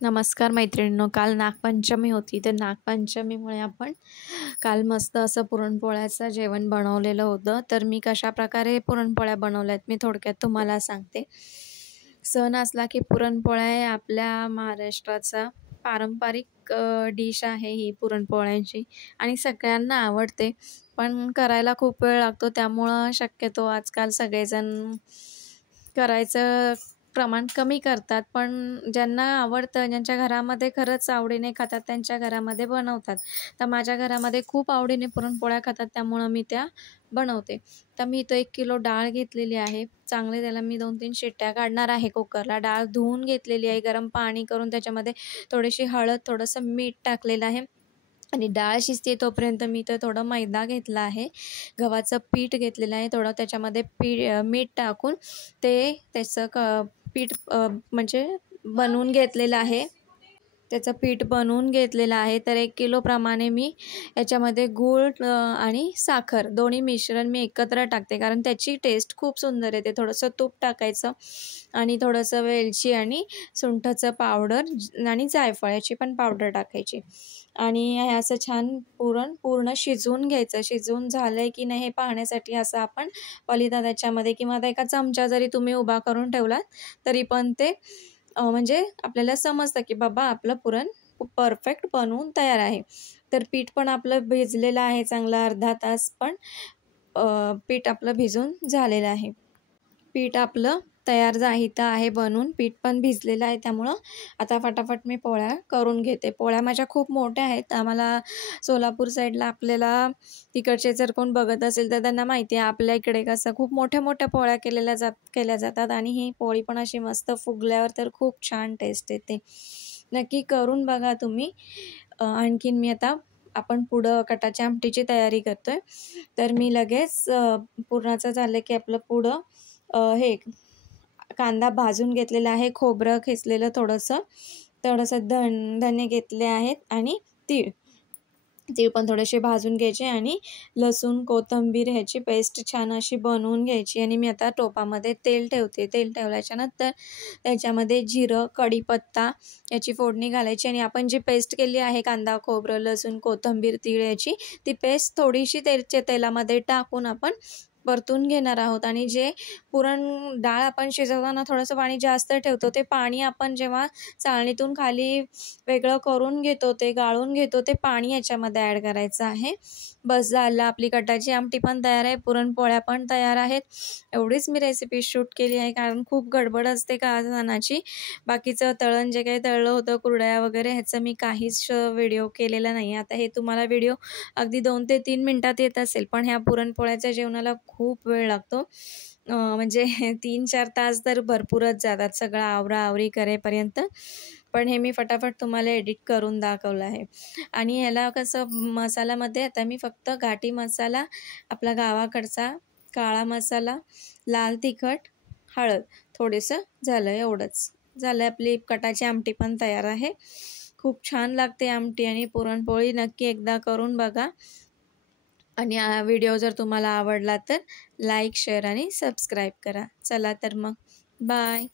नमस्कार मैत्रिणींनो, काल नागपंचमी होती. तर नागपंचमीमुळे आपण काल मस्त असं पुरणपोळ्याचं जेवण बनवलेलं होतं. तर मी कशाप्रकारे पुरणपोळ्या बनवल्यात मी थोडक्यात तुम्हाला सांगते. सण असला की पुरणपोळ्या हे आपल्या महाराष्ट्राचा पारंपरिक डिश आहे ही पुरणपोळ्यांची आणि सगळ्यांना आवडते. पण करायला खूप वेळ लागतो, त्यामुळं शक्यतो आजकाल सगळेजण करायचं प्रमाण कमी करतात. पण ज्यांना आवडतं, ज्यांच्या घरामध्ये खरंच आवडीने खातात, त्यांच्या घरामध्ये बनवतात. तर माझ्या घरामध्ये खूप आवडीने पुरणपोळ्या खातात, त्यामुळं मी त्या बनवते. तर मी इथं 1 किलो डाळ घेतलेली आहे. चांगले त्याला मी 2-3 शिट्ट्या काढणार आहे कुकरला. डाळ धुवून घेतलेली आहे. गरम पाणी करून त्याच्यामध्ये थोडीशी हळद, थोडंसं मीठ टाकलेलं आहे. आणि डाळ शिजते तोपर्यंत मी इथं थोडं मैदा घेतला आहे, गव्हाचं पीठ घेतलेलं आहे. थोडं त्याच्यामध्ये मीठ टाकून त्याचं पीठ म्हणजे बनवून घेतलेलं आहे. त्याचं पीठ बनवून घेतलेलं आहे. तर 1 किलोप्रमाणे मी याच्यामध्ये गूळ आणि साखर दोन्ही मिश्रण मी एकत्र टाकते, कारण त्याची टेस्ट खूप सुंदर येते. थोडंसं तूप टाकायचं आणि थोडंसं वेलची आणि सुंठाचं पावडर आणि जायफळ याची पण पावडर टाकायची आणि हे असं छान पूर्ण शिजवून घ्यायचं. शिजवून झालं आहे की नाही हे पाहण्यासाठी असं आपण पलिता त्याच्यामध्ये किंवा आता एका चमचा जरी तुम्ही उभा करून ठेवलात तरी पण ते म्हणजे आपल्याला समजतं की बाबा आपलं पुरण परफेक्ट बनवून तयार आहे. तर पीठ पण आपलं भिजलेलं आहे चांगलं, अर्धा तास पण पीठ आपलं भिजून झालेलं आहे. पीठ आपलं तयार इथं आहे बनवून, पीठ पण भिजलेलं आहे. त्यामुळं आता फटाफट मी पोळ्या करून घेते. पोळ्या माझ्या खूप मोठ्या आहेत. आम्हाला सोलापूर साईडला आपल्याला तिकडचे जर कोण बघत असेल तर त्यांना माहिती आहे, आपल्या इकडे कसं खूप मोठ्या-मोठ्या पोळ्या केल्या जातात आणि ही पोळी पण अशी मस्त फुगल्यावर तर खूप छान टेस्ट येते. नक्की करून बघा तुम्ही. आणखीन मी आता आपण पुढं कटाच्या आमटीची तयारी करतोय. तर मी लगेच पुरणाचं झालं की आपलं पुढं हे कांदा भाजून घेतलेला आहे, खोबरं खेचलेलं थोडंसं धने घेतले आहेत आणि तीळ पण थोडेसे भाजून घ्यायचे आणि लसूण, कोथिंबीर ह्याची पेस्ट छान अशी बनवून घ्यायची आणि मी आता टोपामध्ये तेल ठेवते. तेल ठेवल्याच्यानंतर त्याच्यामध्ये जिरं, कढीपत्ता याची फोडणी घालायची आणि आपण जी पेस्ट केली आहे कांदा, खोबरं, लसूण, कोथिंबीर, तीळ याची ती पेस्ट थोडीशी तेलामध्ये टाकून आपण परतून घेणार आहोत. आणि जे डाळ आपण शिजवताना थोडंसं पाणी जास्त ठेवतो, ते पाणी आपण जेव्हा चाळणीतून खाली वेगळं करून घेतो, ते गाळून घेतो, ते पाणी याच्यामध्ये ॲड करायचं आहे. बस झालं, आपली कटाची आमटी पण तयार आहे, पुरणपोळ्या पण तयार आहेत. एवढीच मी रेसिपी शूट केली आहे, कारण खूप गडबड असते का सणाची. बाकीचं तळण जे काही तळलं होतं, कुरडया वगैरे ह्याचं मी काहीच व्हिडिओ केलेला नाही. आता हे तुम्हाला व्हिडिओ अगदी 2 ते 3 मिनटात येत असेल, पण ह्या पुरणपोळ्याच्या जेवणाला खूप वेळ लागतो. म्हणजे 3-4 तास तर भरपूरच जातात सगळं आवराआवरी करेपर्यंत. पण हे मी फटाफट तुम्हाला एडिट करून दाखवलं आहे. आणि ह्याला कसं मसाल्यामध्ये आता मी फक्त घाटी मसाला, आपला गावाकडचा काळा मसाला, लाल तिखट, हळद थोडंसं झालं, एवढंच झालं. आपली कटाची आमटी पण तयार आहे. खूप छान लागते आमटी आणि पुरणपोळी. नक्की एकदा करून बघा. आणि हा व्हिडिओ जर तुम्हाला आवडला तर लाईक, शेअर आणि सबस्क्राईब करा. चला तर मग बाय.